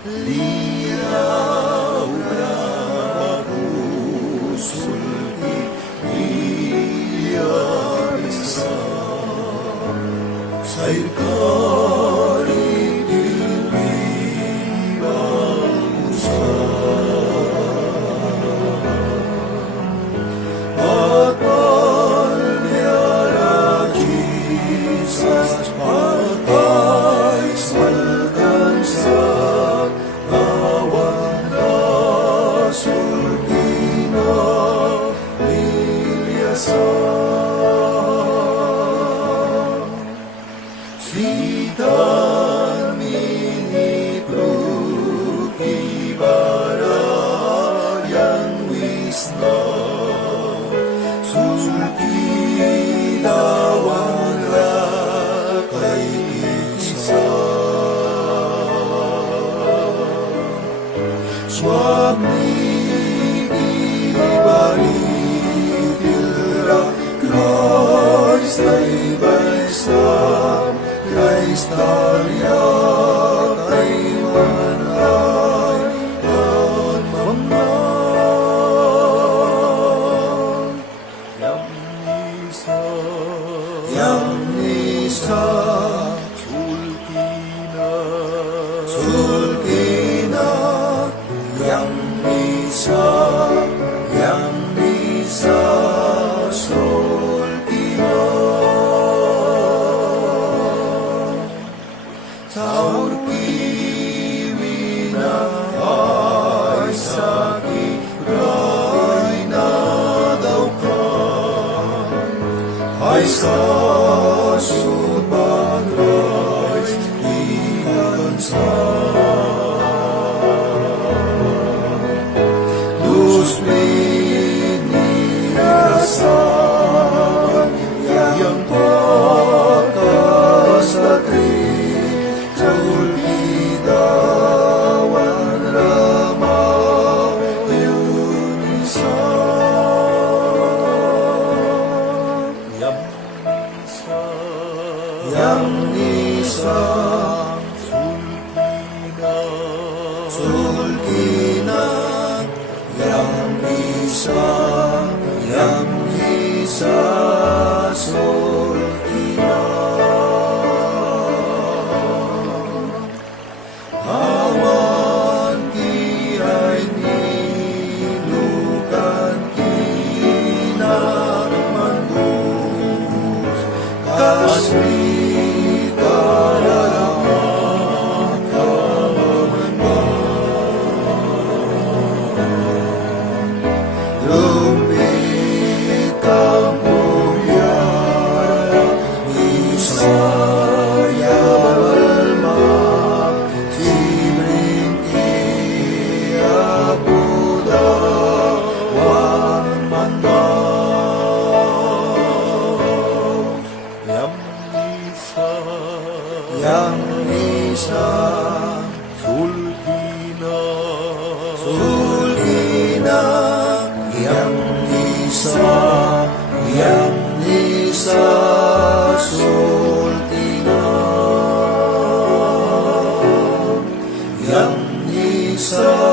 Liyaw bravo sulki iyarisa sayrkari dilmi bangsa Atal niara Jesus patay salkansa sulkina lilyasa sitan minipluk ibarat yang wisna sulki lawan rakai isa Swami Christ ay baysam, Christ tayo ay manay at mamang. Yang isa, sulkina, yang isa, Saur kiwina ay sakit ay nadaukan ay sasubang ay ikansan Luz minirasan yang pagkasatri Sulkidawan Rama Yunisa Yang Nisa Sulkina Yang Nisa Sulkina Awan kiay nilukan kinarmandus kasri karalaman kamaman lumpit kampung yara isaya Yang Nisa Sulkina Yang Nisa Sulkina Yang Nisa